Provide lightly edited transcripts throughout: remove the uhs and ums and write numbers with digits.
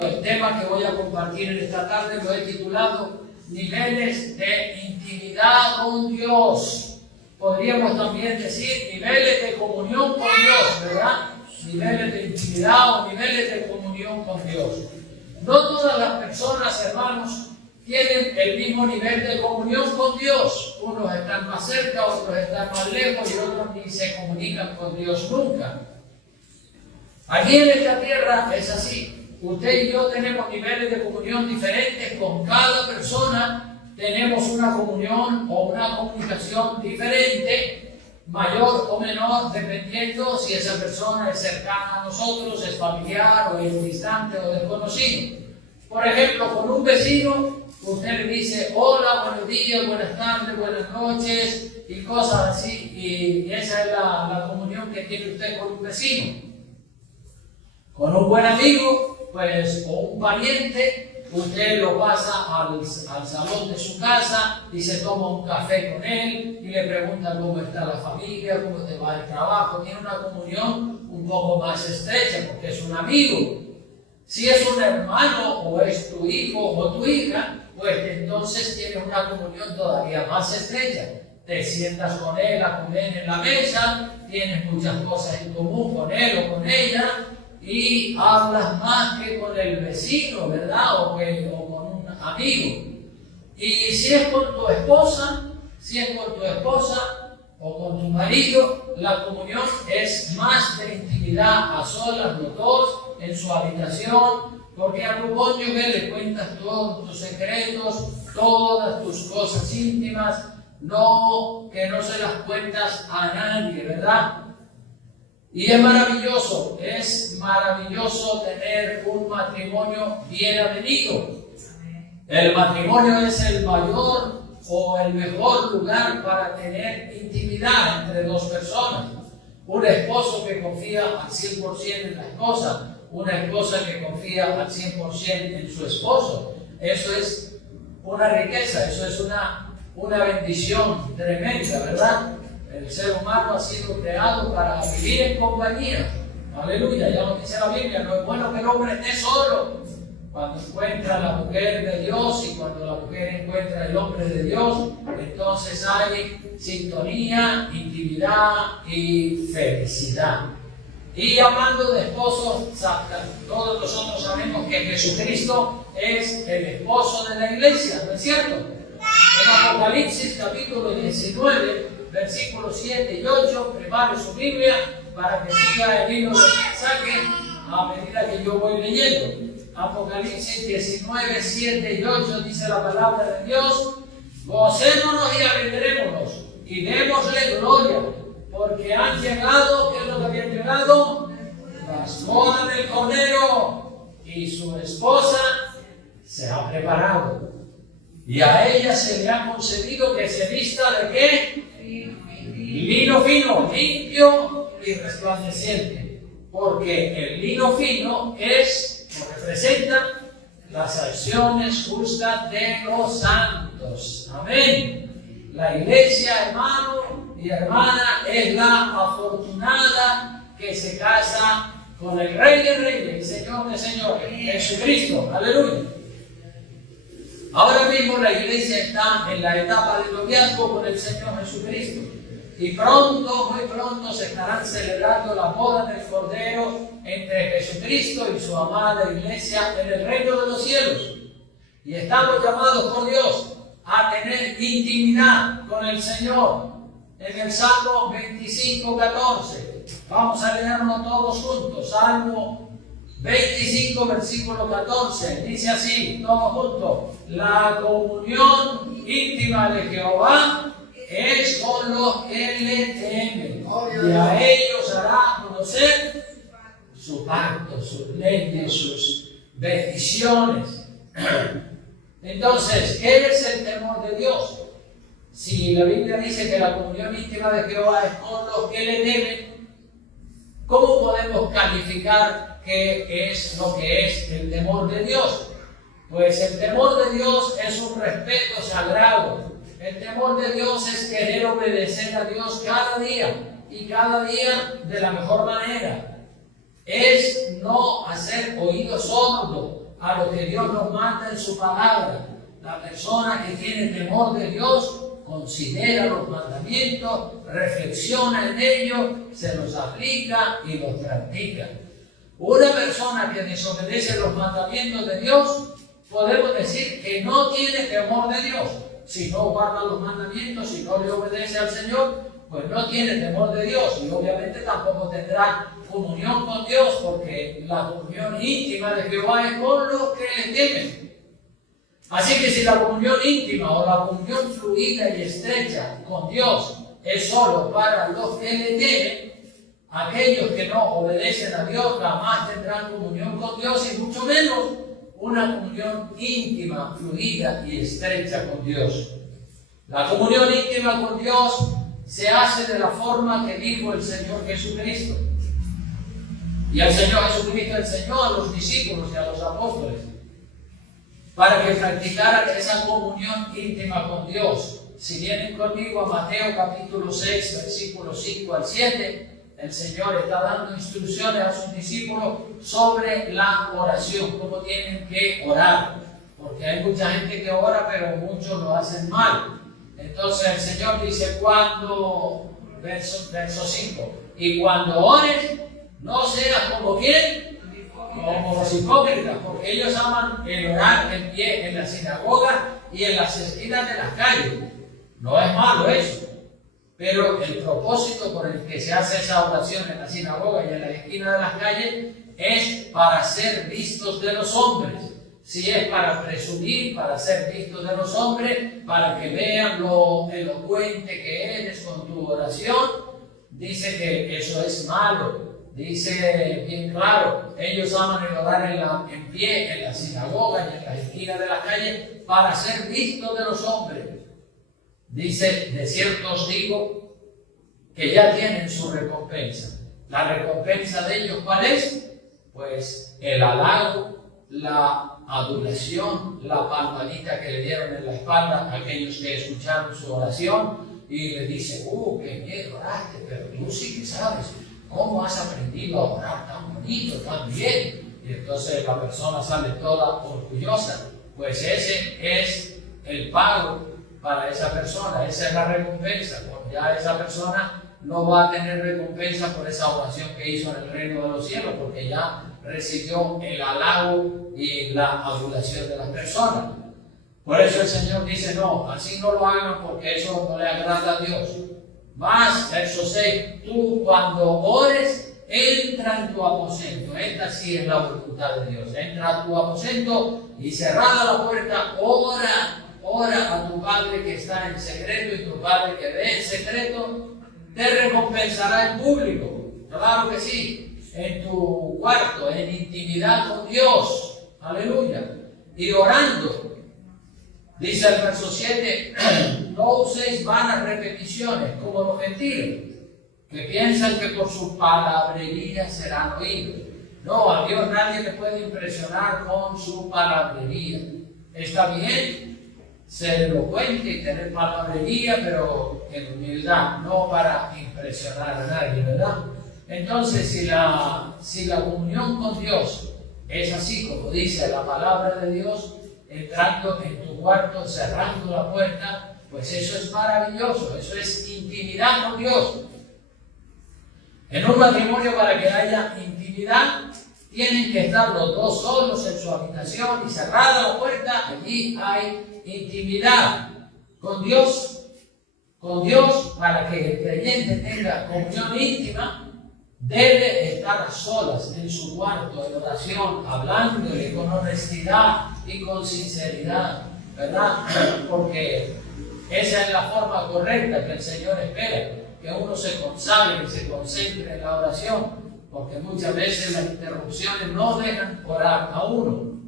El tema que voy a compartir en esta tarde lo he titulado Niveles de intimidad con Dios. Podríamos también decir niveles de comunión con Dios, ¿verdad? Niveles de intimidad o niveles de comunión con Dios. No todas las personas, hermanos, tienen el mismo nivel de comunión con Dios. Unos están más cerca, otros están más lejos y otros ni se comunican con Dios nunca. Aquí en esta tierra es así. Usted y yo tenemos niveles de comunión diferentes con cada persona. Tenemos una comunión o una comunicación diferente, mayor o menor, dependiendo si esa persona es cercana a nosotros, es familiar o es distante o desconocido. Por ejemplo, con un vecino, usted le dice hola, buenos días, buenas tardes, buenas noches y cosas así. Y esa es la comunión que tiene usted con un vecino. Con un buen amigo, pues, o un pariente, usted lo pasa al salón de su casa y se toma un café con él y le pregunta cómo está la familia, cómo te va el trabajo. Tiene una comunión un poco más estrecha porque es un amigo. Si es un hermano o es tu hijo o tu hija, pues entonces tienes una comunión todavía más estrecha. Te sientas con él a comer en la mesa, tienes muchas cosas en común con él o con ella, y hablas más que con el vecino, ¿verdad? O con un amigo. Y si es con tu esposa, o con tu marido, la comunión es más de intimidad a solas los dos, en su habitación, porque a tu cónyuge le cuentas todos tus secretos, todas tus cosas íntimas, que no se las cuentas a nadie, ¿verdad? Y es maravilloso tener un matrimonio bien avenido. El matrimonio es el mayor o el mejor lugar para tener intimidad entre dos personas. Un esposo que confía al 100% en la esposa, una esposa que confía al 100% en su esposo. Eso es una riqueza, eso es una bendición tremenda, ¿verdad? El ser humano ha sido creado para vivir en compañía. Aleluya, ya lo dice la Biblia, no es bueno que el hombre esté solo. Cuando encuentra la mujer de Dios y cuando la mujer encuentra el hombre de Dios, entonces hay sintonía, intimidad y felicidad. Y hablando de esposos, todos nosotros sabemos que Jesucristo es el esposo de la iglesia, ¿no es cierto? En Apocalipsis capítulo 19, versículos 7 y 8, prepare su Biblia para que siga el hilo del mensaje a medida que yo voy leyendo. Apocalipsis 19, 7 y 8 dice la palabra de Dios: gocémonos y alegrémonos y démosle gloria, porque han llegado, ¿qué es lo que habían llegado? Las bodas del Cordero, y su esposa se ha preparado. Y a ella se le ha concedido que se vista ¿de qué? Lino fino, limpio y resplandeciente. Porque el lino fino representa las acciones justas de los santos. Amén. La iglesia, hermano y hermana, es la afortunada que se casa con el Rey de Reyes, el Señor de Señores, Jesucristo. Aleluya. Ahora mismo la iglesia está en la etapa de noviazgo con el Señor Jesucristo. Y pronto, muy pronto, se estarán celebrando las bodas del Cordero entre Jesucristo y su amada iglesia en el reino de los cielos. Y estamos llamados por Dios a tener intimidad con el Señor. En el Salmo 25, 14. Vamos a leerlo todos juntos. Salmo 25, versículo 14, dice así, todos juntos: la comunión íntima de Jehová es con los que le temen, y a ellos hará conocer su pacto, sus leyes, sus bendiciones. Entonces, ¿qué es el temor de Dios? Si la Biblia dice que la comunión íntima de Jehová es con los que le temen, ¿cómo podemos calificar qué es lo que es el temor de Dios? Pues el temor de Dios es un respeto sagrado. El temor de Dios es querer obedecer a Dios cada día y cada día de la mejor manera. Es no hacer oído sordo a lo que Dios nos manda en su palabra. La persona que tiene temor de Dios considera los mandamientos, reflexiona en ellos, se los aplica y los practica. Una persona que desobedece los mandamientos de Dios, podemos decir que no tiene temor de Dios. Si no guarda los mandamientos, si no le obedece al Señor, pues no tiene temor de Dios y obviamente tampoco tendrá comunión con Dios, porque la comunión íntima de Jehová es con los que le temen. Así que si la comunión íntima o la comunión fluida y estrecha con Dios es solo para los que le temen, aquellos que no obedecen a Dios jamás tendrán comunión con Dios y mucho menos una comunión íntima, fluida y estrecha con Dios. La comunión íntima con Dios se hace de la forma que dijo el Señor Jesucristo. Y el Señor Jesucristo enseñó a los discípulos y a los apóstoles para que practicaran esa comunión íntima con Dios. Si vienen conmigo a Mateo capítulo 6, versículos 5 al 7, el Señor está dando instrucciones a sus discípulos sobre la oración, cómo tienen que orar. Porque hay mucha gente que ora, pero muchos lo hacen mal. Entonces el Señor dice, verso 5, y cuando ores, no seas como ¿quién? Como los hipócritas, porque ellos aman el orar en pie en la sinagoga y en las esquinas de las calles. No es malo eso, pero el propósito por el que se hace esa oración en la sinagoga y en la esquina de las calles es para ser vistos de los hombres. Si es para presumir, para ser vistos de los hombres, para que vean lo elocuente que eres con tu oración, dice que eso es malo. Dice bien claro, ellos aman el orar en pie, en la sinagoga y en las esquinas de la calle, para ser vistos de los hombres. Dice, de cierto os digo, que ya tienen su recompensa. La recompensa de ellos, ¿cuál es? Pues el halago, la adulación, la palmadita que le dieron en la espalda a aquellos que escucharon su oración y le dice, qué bien oraste, pero tú sí que sabes. ¿Cómo has aprendido a orar tan bonito, tan bien? Y entonces la persona sale toda orgullosa. Pues ese es el pago para esa persona, esa es la recompensa. Pues ya esa persona no va a tener recompensa por esa oración que hizo en el reino de los cielos, porque ya recibió el halago y la adulación de las personas. Por eso el Señor dice, no, así no lo hagan porque eso no le agrada a Dios. Más, verso 6, tú cuando ores, entra en tu aposento. Esta sí es la voluntad de Dios. Entra a tu aposento y cerrada la puerta, ora a tu Padre que está en secreto, y tu Padre que ve en secreto te recompensará en público. Claro que sí, en tu cuarto, en intimidad con Dios. Aleluya. Y orando. Dice el verso 7, no uséis vanas repeticiones como los gentiles, que piensan que por su palabrería serán oídos. No, a Dios nadie le puede impresionar con su palabrería. Está bien ser elocuente y tener palabrería, pero en humildad, no para impresionar a nadie, ¿verdad? Entonces, si la comunión con Dios es así como dice la palabra de Dios, entrando en tu cuarto, cerrando la puerta, pues eso es maravilloso, eso es intimidad con Dios. En un matrimonio, para que haya intimidad, tienen que estar los dos solos en su habitación y cerrada la puerta, allí hay intimidad con Dios. Con Dios, para que el creyente tenga comunión íntima, debe estar a solas en su cuarto, en oración, hablándole con honestidad y con sinceridad, ¿verdad? Porque esa es la forma correcta que el Señor espera, que uno se consagre y se concentre en la oración, porque muchas veces las interrupciones no dejan orar a uno.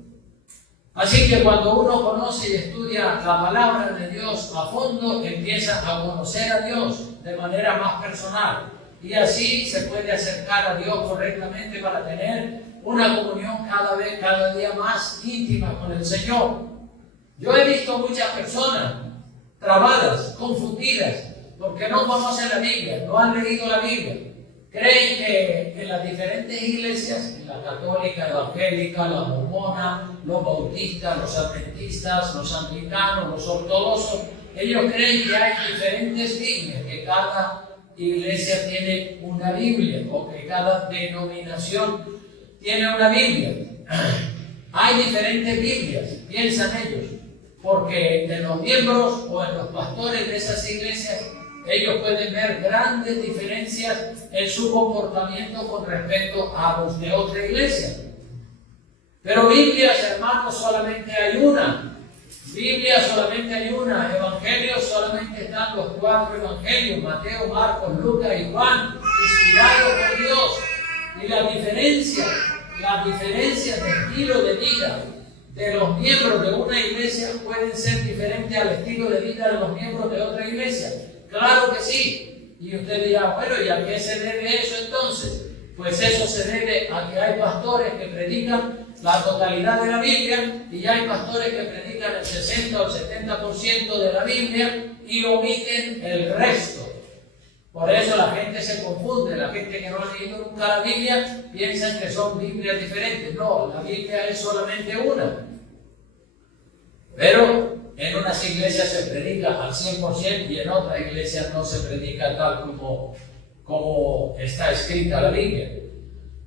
Así que cuando uno conoce y estudia la palabra de Dios a fondo, empieza a conocer a Dios de manera más personal. Y así se puede acercar a Dios correctamente para tener una comunión cada día más íntima con el Señor. Yo he visto muchas personas trabadas, confundidas, porque no conocen la Biblia, no han leído la Biblia. creen que en las diferentes iglesias, en la católica, evangélica, la mormona, los bautistas, los adventistas, los anglicanos, los ortodoxos, ellos creen que hay diferentes Biblias, que cada iglesia tiene una Biblia o que cada denominación tiene una Biblia. Hay diferentes Biblias, piensan ellos, porque en los miembros o en los pastores de esas iglesias ellos pueden ver grandes diferencias en su comportamiento con respecto a los de otra iglesia. Pero Biblias, hermanos, solamente hay una. Biblia solamente hay una. Evangelios solamente están los 4 evangelios: Mateo, Marcos, Lucas y Juan, inspirados por Dios. Y las diferencias de estilo de vida de los miembros de una iglesia pueden ser diferentes al estilo de vida de los miembros de otra iglesia. Claro que sí. Y usted dirá, bueno, ¿y a qué se debe eso entonces? Pues eso se debe a que hay pastores que predican la totalidad de la Biblia y hay pastores que predican el 60 o el 70% de la Biblia y omiten el resto. Por eso la gente se confunde. La gente que no ha leído nunca la Biblia piensa que son Biblias diferentes. No, la Biblia es solamente una. Pero en unas iglesias se predica al 100% y en otras iglesias no se predica tal como está escrita la Biblia.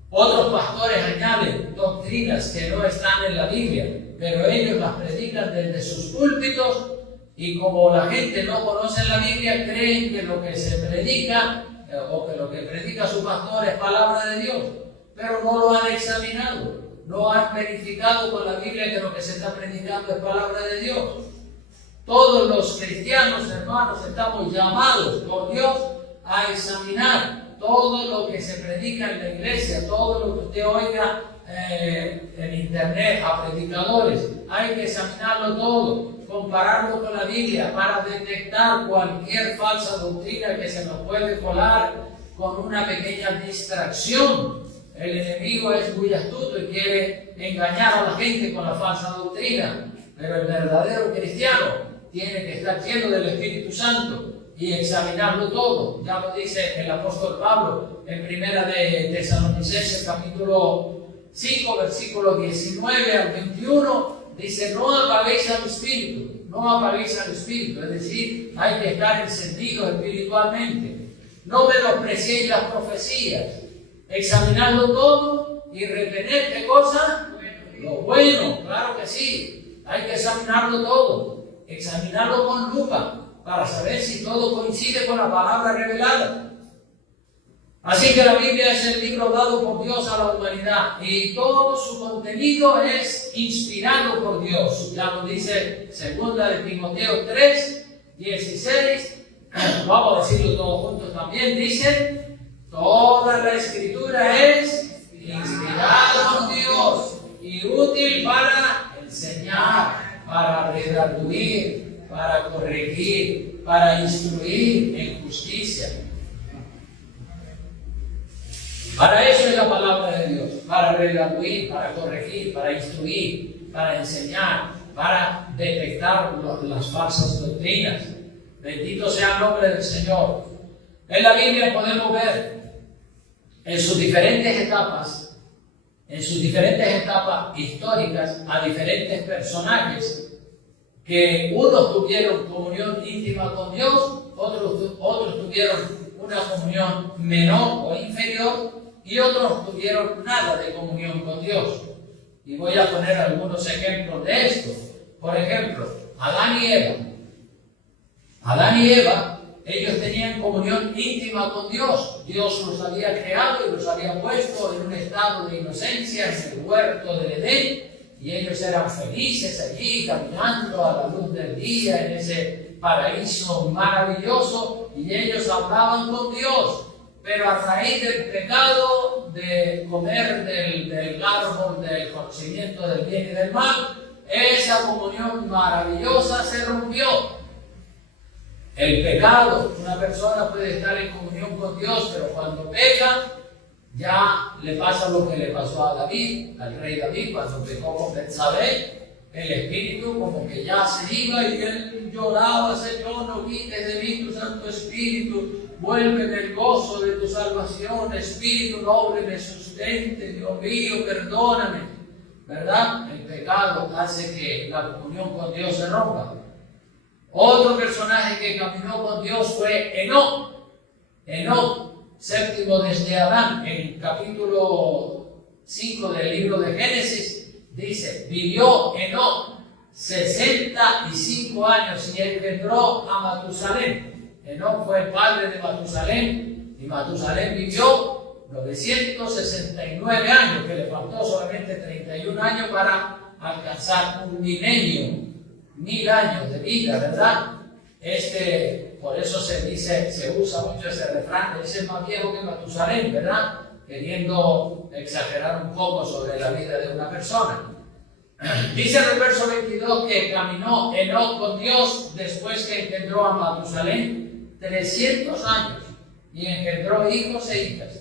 Otros pastores añaden doctrinas que no están en la Biblia, pero ellos las predican desde sus púlpitos y como la gente no conoce la Biblia, creen que lo que se predica o que lo que predica su pastor es palabra de Dios, pero no lo han examinado, no han verificado con la Biblia que lo que se está predicando es palabra de Dios. Todos los cristianos, hermanos, estamos llamados por Dios a examinar todo lo que se predica en la iglesia, todo lo que usted oiga en internet a predicadores. Hay que examinarlo todo, compararlo con la Biblia para detectar cualquier falsa doctrina que se nos puede colar con una pequeña distracción. El enemigo es muy astuto y quiere engañar a la gente con la falsa doctrina, pero el verdadero cristiano tiene que estar lleno del Espíritu Santo y examinarlo todo. Ya lo dice el apóstol Pablo en Primera de Tesalonicenses capítulo 5, versículo 19 al 21, dice: no apaguéis al Espíritu, no apaguéis al Espíritu, es decir, hay que estar encendido espiritualmente. No menospreciéis las profecías, examinadlo todo y retener, ¿qué cosa? Lo bueno, claro que sí, hay que examinarlo todo, examinarlo con lupa, para saber si todo coincide con la palabra revelada. Así que la Biblia es el libro dado por Dios a la humanidad y todo su contenido es inspirado por Dios. Ya lo dice 2 de Timoteo 3, 16. Vamos a decirlo todos juntos también. Dice: toda la escritura es inspirada por Dios y útil para enseñar, para redarguir, para corregir, para instruir en justicia. Para eso es la palabra de Dios, para redarguir, para corregir, para instruir, para enseñar, para detectar las falsas doctrinas. Bendito sea el nombre del Señor. En la Biblia podemos ver en sus diferentes etapas históricas a diferentes personajes que unos tuvieron comunión íntima con Dios, otros tuvieron una comunión menor o inferior y otros tuvieron nada de comunión con Dios. Y voy a poner algunos ejemplos de esto. Por ejemplo, Adán y Eva, ellos tenían comunión íntima con Dios. Dios los había creado y los había puesto en un estado de inocencia en el huerto del Edén. Y ellos eran felices allí, caminando a la luz del día en ese paraíso maravilloso, y ellos hablaban con Dios. Pero a raíz del pecado de comer del árbol del conocimiento del bien y del mal, esa comunión maravillosa se rompió. El pecado, una persona puede estar en comunión con Dios, pero cuando peca, ya le pasa lo que le pasó a David, al rey David, cuando pecó con Betsabé. El espíritu como que ya se iba y él lloraba: Señor, no quites de mí tu Santo Espíritu, vuelve el gozo de tu salvación, Espíritu noble me sustente, Dios mío, perdóname, ¿verdad? El pecado hace que la comunión con Dios se rompa. Otro personaje que caminó con Dios fue Enoc. Enoc, séptimo desde Adán, en capítulo 5 del libro de Génesis, dice, vivió Enoc 65 años y engendró a Matusalén. Enoc fue el padre de Matusalén y Matusalén vivió 969 años, que le faltó solamente 31 años para alcanzar un milenio, 1000 años de vida, ¿verdad? Por eso se usa mucho ese refrán, ese es más viejo que Matusalén, ¿verdad? Queriendo exagerar un poco sobre la vida de una persona. Dice en el verso 22 que caminó Enoc con Dios después que engendró a Matusalén 300 años y engendró hijos e hijas.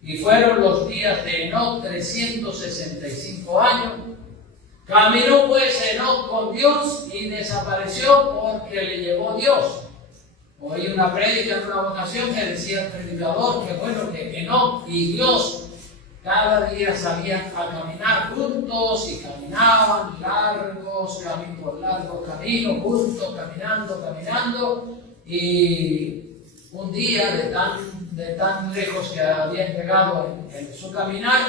Y fueron los días de Enoc 365 años. Caminó pues Enoc con Dios y desapareció porque le llevó Dios. Oí una prédica en una ocasión que decía el predicador que bueno, que Enoc y Dios cada día salían a caminar juntos y caminaban largos caminos juntos, caminando, y un día de tan lejos que habían llegado en su caminar,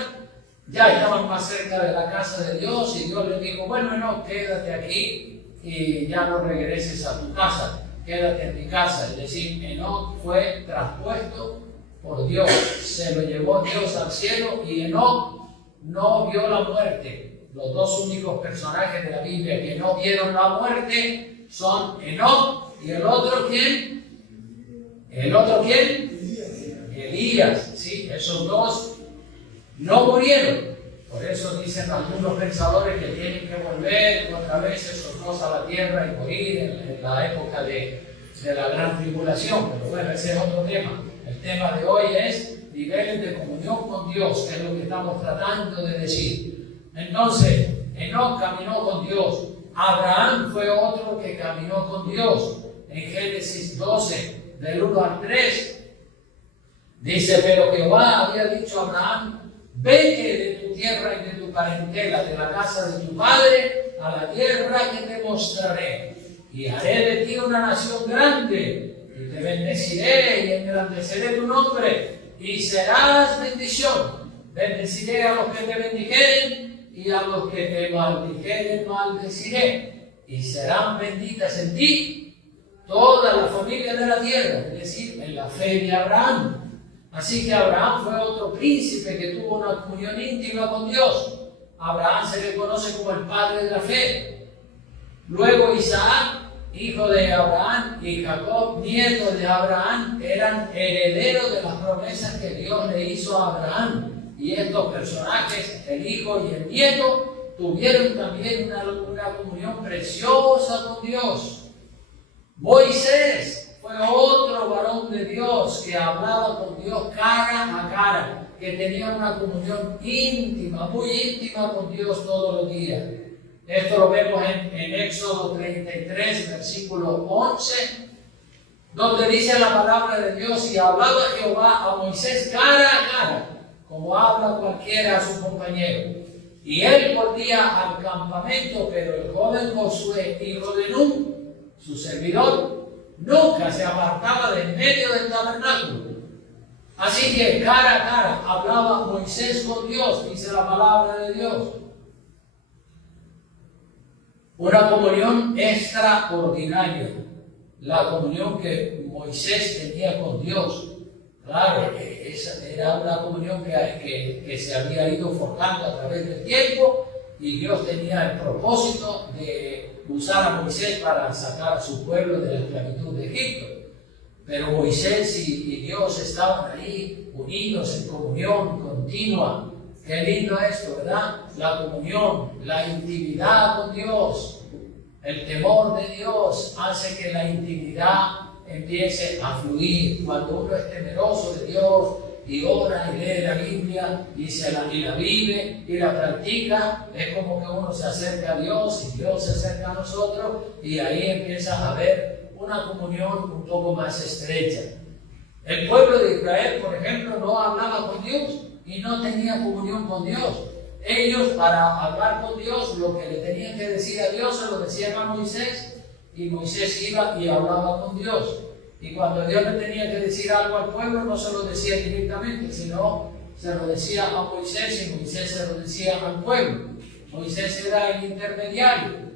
ya estaban más cerca de la casa de Dios y Dios les dijo, bueno, Enoc, quédate aquí y ya no regreses a tu casa, quédate en mi casa. Es decir, Enoc fue traspuesto por Dios, se lo llevó Dios al cielo y Enoc no vio la muerte. Los dos únicos personajes de la Biblia que no vieron la muerte son Enoc y el otro ¿quién? Elías. Sí, esos dos no murieron. Por eso dicen algunos pensadores que tienen que volver otra vez esos dos a la tierra y morir en la época de la gran tribulación. Pero bueno, ese es otro tema. El tema de hoy es niveles de comunión con Dios, que es lo que estamos tratando de decir. Entonces, Enoc caminó con Dios. Abraham fue otro que caminó con Dios. En Génesis 12, del 1 al 3, dice, pero Jehová había dicho a Abraham, vete de tu tierra y de tu parentela, de la casa de tu padre, a la tierra que te mostraré, y haré de ti una nación grande, y te bendeciré y engrandeceré tu nombre, y serás bendición. Bendeciré a los que te bendijeren, y a los que te maldijeren maldeciré, y serán benditas en ti toda la familia de la tierra, es decir, en la fe de Abraham. Así que Abraham fue otro príncipe que tuvo una comunión íntima con Dios. Abraham se le conoce como el padre de la fe. Luego Isaac, hijo de Abraham, y Jacob, nieto de Abraham, eran herederos de las promesas que Dios le hizo a Abraham. Y estos personajes, el hijo y el nieto, tuvieron también una comunión preciosa con Dios. Moisés fue otro varón de Dios que hablaba con Dios cara a cara, que tenía una comunión íntima, muy íntima con Dios todos los días. Esto lo vemos en Éxodo 33, versículo 11, donde dice la palabra de Dios, y hablaba Jehová a Moisés cara a cara, como habla cualquiera a su compañero. Y él volvía al campamento, pero el joven Josué, hijo de Nun, su servidor, nunca se apartaba de en medio del tabernáculo. Así que cara a cara hablaba Moisés con Dios, dice la palabra de Dios. Una comunión extraordinaria, la comunión que Moisés tenía con Dios. Claro, esa era una comunión que se había ido forjando a través del tiempo, y Dios tenía el propósito de usar a Moisés para sacar a su pueblo de la esclavitud de Egipto. Pero Moisés y Dios estaban ahí unidos en comunión continua. Qué lindo esto, ¿verdad? La comunión, la intimidad con Dios, el temor de Dios hace que la intimidad empiece a fluir. Cuando uno es temeroso de Dios y ora y lee la Biblia y la vive y la practica, es como que uno se acerca a Dios y Dios se acerca a nosotros, y ahí empieza a haber una comunión un poco más estrecha. El pueblo de Israel, por ejemplo, no hablaba con Dios y no tenía comunión con Dios. Ellos, para hablar con Dios, lo que le tenían que decir a Dios se lo decían a Moisés, y Moisés iba y hablaba con Dios. Y cuando Dios le tenía que decir algo al pueblo, no se lo decía directamente, sino se lo decía a Moisés y Moisés se lo decía al pueblo. Moisés era el intermediario.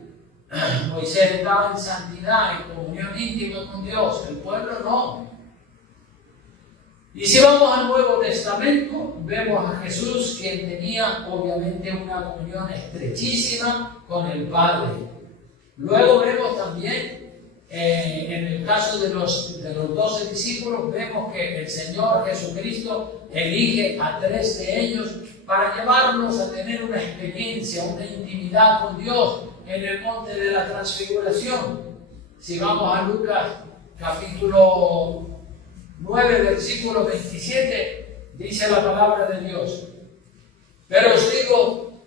Moisés estaba en santidad, en comunión íntima con Dios. El pueblo no. Y si vamos al Nuevo Testamento, vemos a Jesús, quien tenía obviamente una comunión estrechísima con el Padre. Luego vemos también, en el caso de los 12 discípulos, vemos que el Señor Jesucristo elige a 3 de ellos para llevarlos a tener una experiencia, una intimidad con Dios en el monte de la transfiguración. Si vamos a Lucas capítulo 9, versículo 27, dice la palabra de Dios: pero os digo,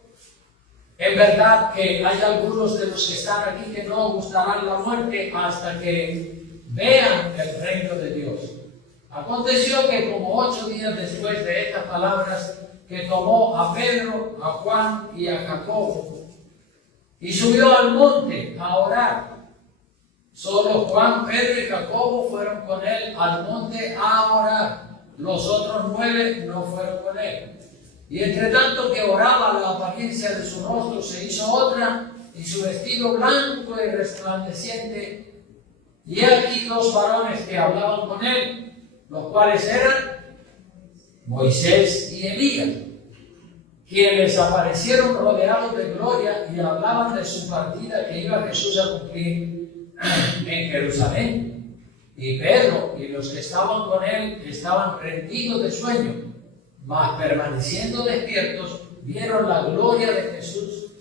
en verdad que hay algunos de los que están aquí que no gustarán la muerte hasta que vean el reino de Dios. Aconteció que como 8 días después de estas palabras, que tomó a Pedro, a Juan y a Jacobo, y subió al monte a orar. Solo Juan, Pedro y Jacobo fueron con él al monte a orar. Los otros 9 no fueron con él. Y entre tanto que oraba, la apariencia de su rostro se hizo otra, y su vestido blanco y resplandeciente. Y aquí 2 varones que hablaban con él, los cuales eran Moisés y Elías, quienes aparecieron rodeados de gloria y hablaban de su partida que iba Jesús a cumplir en Jerusalén. Y Pedro y los que estaban con él estaban rendidos de sueño, mas permaneciendo despiertos, vieron la gloria de Jesús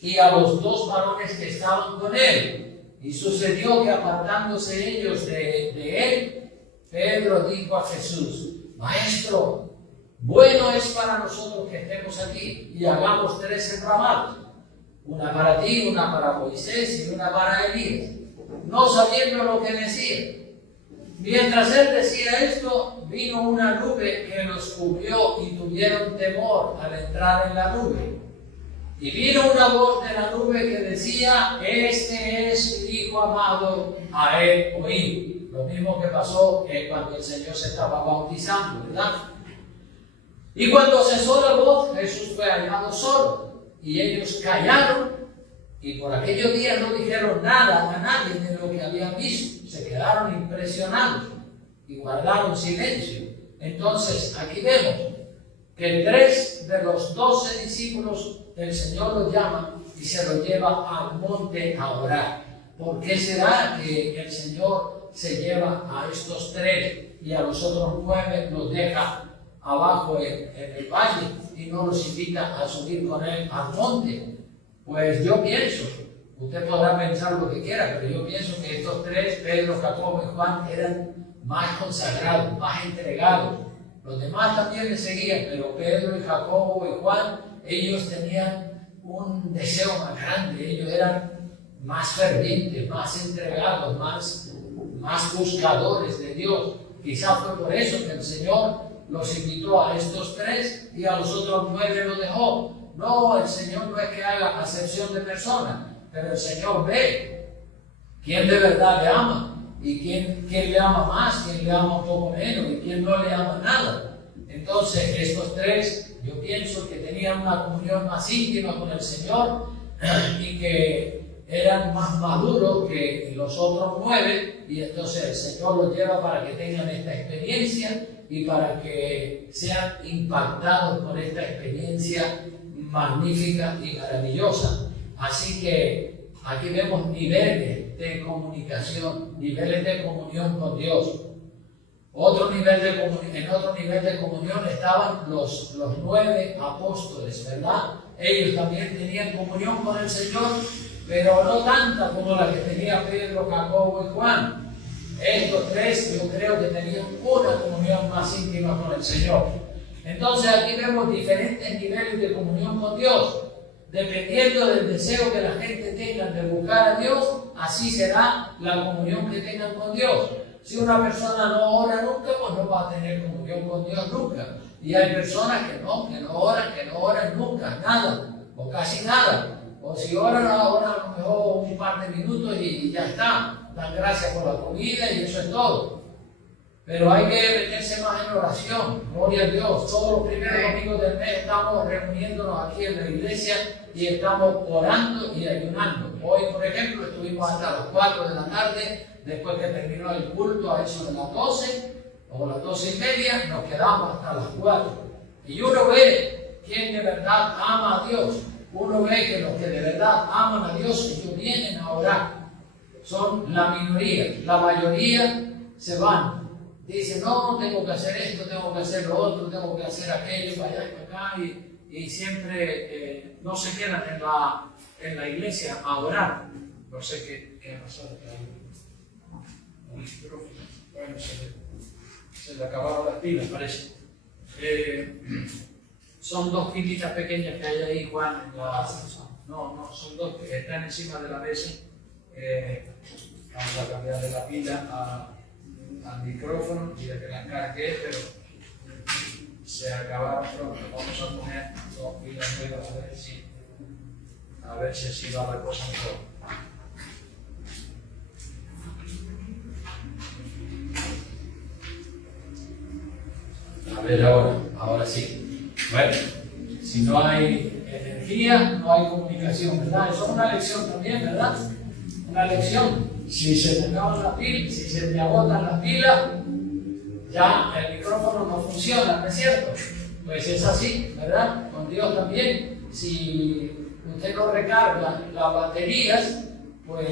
y a los 2 varones que estaban con él. Y sucedió que apartándose ellos de él, Pedro dijo a Jesús: Maestro, bueno es para nosotros que estemos aquí y hagamos 3 enramadas, una para ti, una para Moisés y una para Elías, no sabiendo lo que decía. Mientras él decía esto, vino una nube que los cubrió y tuvieron temor al entrar en la nube. Y vino una voz de la nube que decía: Este es mi Hijo amado, a él oíd. Lo mismo que pasó cuando el Señor se estaba bautizando, ¿verdad? Y cuando cesó la voz, Jesús fue hallado solo, y ellos callaron, y por aquellos días no dijeron nada a nadie de lo que habían visto. Se quedaron impresionados y guardaron silencio. Entonces, aquí vemos que 3 de los 12 discípulos el Señor los llama y se los lleva al monte a orar. ¿Por qué será que el Señor se lleva a estos 3 y a los otros 9 los deja abajo en el valle y no los invita a subir con él al monte? Pues yo pienso, usted podrá pensar lo que quiera, pero yo pienso que estos 3, Pedro, Jacobo y Juan, eran más consagrados, más entregados. Los demás también le seguían, pero Pedro y Jacobo y Juan, ellos tenían un deseo más grande, ellos eran más fervientes, más entregados, más buscadores de Dios. Quizás fue por eso que el Señor los invitó a estos 3 y a los otros 9 los dejó. No, el Señor no es que haga acepción de personas, pero el Señor ve quién de verdad le ama y quién le ama más, quién le ama un poco menos y quién no le ama nada. Entonces estos 3, yo pienso que tenían una comunión más íntima con el Señor y que eran más maduros que los otros 9, y entonces el Señor los lleva para que tengan esta experiencia y para que sean impactados por esta experiencia magnífica y maravillosa. Así que aquí vemos niveles de comunicación, niveles de comunión con Dios. En otro nivel de comunión estaban los 9 apóstoles, ¿verdad? Ellos también tenían comunión con el Señor, pero no tanta como la que tenía Pedro, Jacobo y Juan. Estos 3 yo creo que tenían una comunión más íntima con el Señor. Entonces aquí vemos diferentes niveles de comunión con Dios. Dependiendo del deseo que la gente tenga de buscar a Dios, así será la comunión que tengan con Dios. Si una persona no ora nunca, pues no va a tener comunión con Dios nunca. Y hay personas que no oran nunca, nada, o casi nada. O si oran, oran a lo mejor un par de minutos y ya está. Dan gracias por la comida y eso es todo. Pero hay que meterse más en oración, gloria a Dios. Todos los primeros domingos del mes estamos reuniéndonos aquí en la iglesia y estamos orando y ayunando. Hoy, por ejemplo, estuvimos hasta las 4 de la tarde, después que terminó el culto a eso de las 12 o las 12:30, nos quedamos hasta las 4. Y uno ve quién de verdad ama a Dios. Uno ve que los que de verdad aman a Dios, ellos vienen a orar. Son la minoría. La mayoría se van. Dicen, no, tengo que hacer esto, tengo que hacer lo otro, tengo que hacer aquello, para allá y para acá. Y siempre no se quedan en la iglesia a orar. No sé qué pasó. Bueno, se le acabaron las pilas, parece. Son dos pilitas pequeñas que hay ahí, Juan. No, son dos que están encima de la mesa. Vamos a cambiarle la pila al micrófono y que la cargué, pero se acabaron pronto. Vamos a poner dos pilas nuevas a ver si así va la cosa mejor. A ver ahora sí. Bueno, si no hay energía, no hay comunicación, ¿verdad? Eso es una lección también, ¿verdad? Una lección. Si se te acaban las pilas, si se te agotan las pilas, ya el micrófono no funciona, ¿no es cierto? Pues es así, ¿verdad? Con Dios también. Si usted no recarga las baterías, pues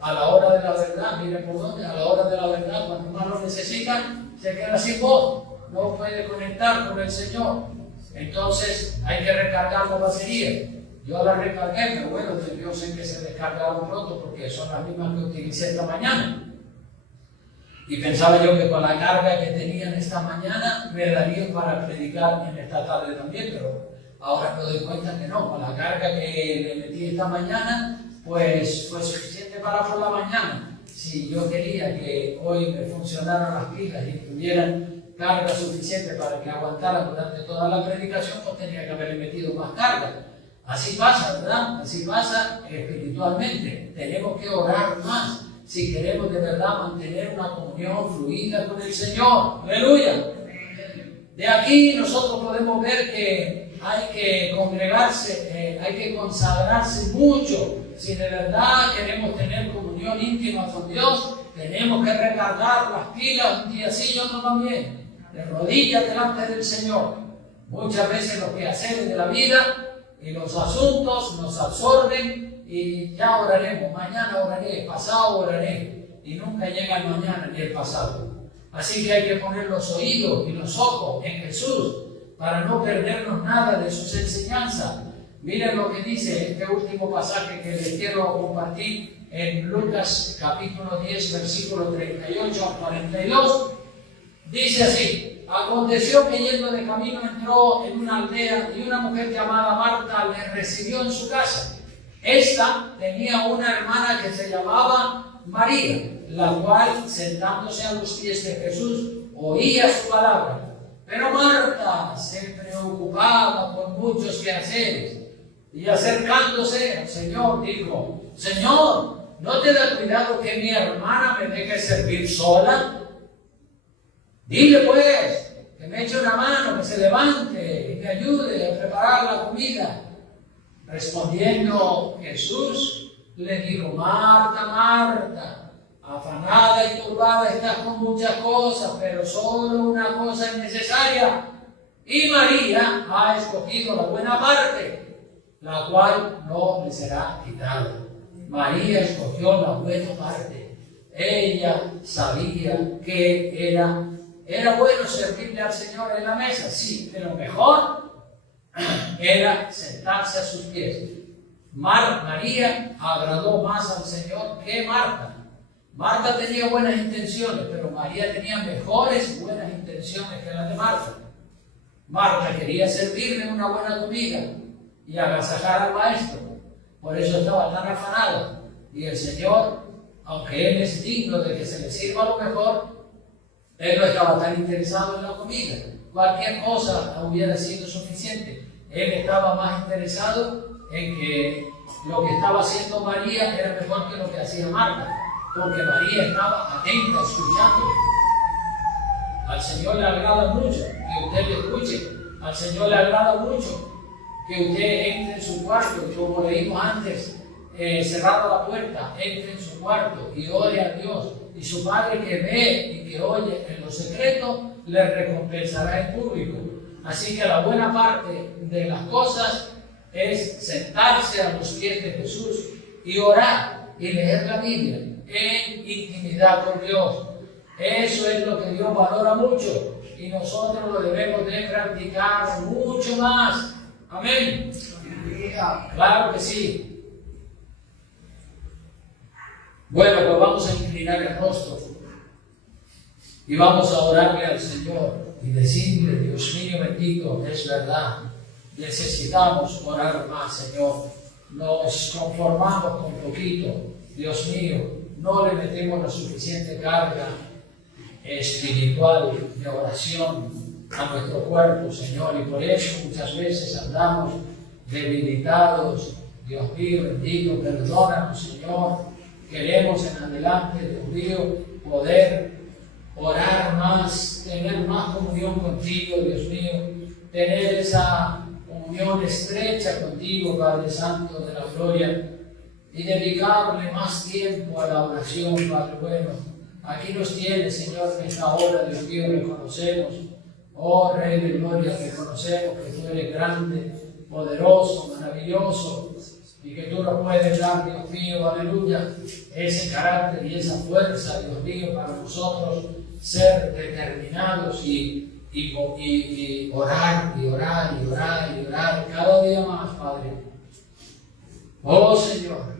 a la hora de la verdad, miren por dónde, a la hora de la verdad, cuando más lo necesita, se queda sin voz, no puede conectar con el Señor. Entonces hay que recargar la batería. Yo la recargué, pero bueno, yo sé que se descargaron pronto porque son las mismas que utilicé esta mañana. Y pensaba yo que con la carga que tenían esta mañana me daría para predicar en esta tarde también, pero ahora me doy cuenta que no. Con la carga que le metí esta mañana, pues fue suficiente para por la mañana. Si yo quería que hoy me funcionaran las pilas y tuvieran carga suficiente para que aguantara durante toda la predicación, pues tenía que haberle metido más carga. Así pasa, ¿verdad? Así pasa espiritualmente. Tenemos que orar más si queremos de verdad mantener una comunión fluida con el Señor. ¡Aleluya! De aquí nosotros podemos ver que hay que congregarse, hay que consagrarse mucho. Si de verdad queremos tener comunión íntima con Dios, tenemos que recargar las pilas un día sí y otro también. De rodillas delante del Señor. Muchas veces los quehaceres de la vida y los asuntos nos absorben y ya oraremos, mañana oraré, pasado oraré, y nunca llega el mañana ni el pasado. Así que hay que poner los oídos y los ojos en Jesús para no perdernos nada de sus enseñanzas. Miren lo que dice este último pasaje que les quiero compartir en Lucas capítulo 10, versículo 38 al 42. Dice así: aconteció que yendo de camino entró en una aldea y una mujer llamada Marta le recibió en su casa. Esta tenía una hermana que se llamaba María, la cual, sentándose a los pies de Jesús, oía su palabra. Pero Marta se preocupaba por muchos quehaceres y acercándose al Señor dijo: Señor, ¿no te da cuidado que mi hermana me deje servir sola? Dile pues que me eche una mano, que se levante y me ayude a preparar la comida. Respondiendo Jesús le dijo: Marta, Marta, afanada y turbada estás con muchas cosas, pero solo una cosa es necesaria. Y María ha escogido la buena parte, la cual no le será quitada. María escogió la buena parte. Ella sabía que era bueno servirle al Señor en la mesa, sí, pero mejor era sentarse a sus pies. María agradó más al Señor que Marta. Marta tenía buenas intenciones, pero María tenía mejores buenas intenciones que las de Marta. Marta quería servirle una buena comida y agasajar al maestro. Por eso estaba tan afanada. Y el Señor aunque Él es digno de que se le sirva lo mejor, Él no estaba tan interesado en la comida. Cualquier cosa hubiera sido suficiente. Él estaba más interesado en que lo que estaba haciendo María era mejor que lo que hacía Marta, porque María estaba atenta, escuchándole. Al Señor le agrada mucho que usted le escuche. Al Señor le agrada mucho que usted entre en su cuarto, y como leímos antes, cerrada la puerta, entre en su cuarto y ore a Dios. Y su Padre que ve y que oye en lo secreto, le recompensará en público. Así que la buena parte de las cosas es sentarse a los pies de Jesús y orar y leer la Biblia en intimidad con Dios. Eso es lo que Dios valora mucho y nosotros lo debemos de practicar mucho más. Amén. Claro que sí. Bueno, pues vamos a inclinar el rostro y vamos a orarle al Señor y decirle: Dios mío bendito, es verdad, necesitamos orar más, Señor. Nos conformamos con poquito, Dios mío, no le metemos la suficiente carga espiritual de oración a nuestro cuerpo, Señor, y por eso muchas veces andamos debilitados. Dios mío bendito, perdónanos, Señor. Queremos en adelante, Dios mío, poder orar más, tener más comunión contigo, Dios mío, tener esa comunión estrecha contigo, Padre Santo de la gloria, y dedicarle más tiempo a la oración, Padre bueno. Aquí nos tienes, Señor, en esta hora, Dios mío, reconocemos, oh Rey de gloria, reconocemos que tú eres grande, poderoso, maravilloso, y que tú nos puedes dar, Dios mío, aleluya, ese carácter y esa fuerza, Dios mío, para nosotros ser determinados y orar, y orar, y orar, y orar, cada día más, Padre. Oh Señor,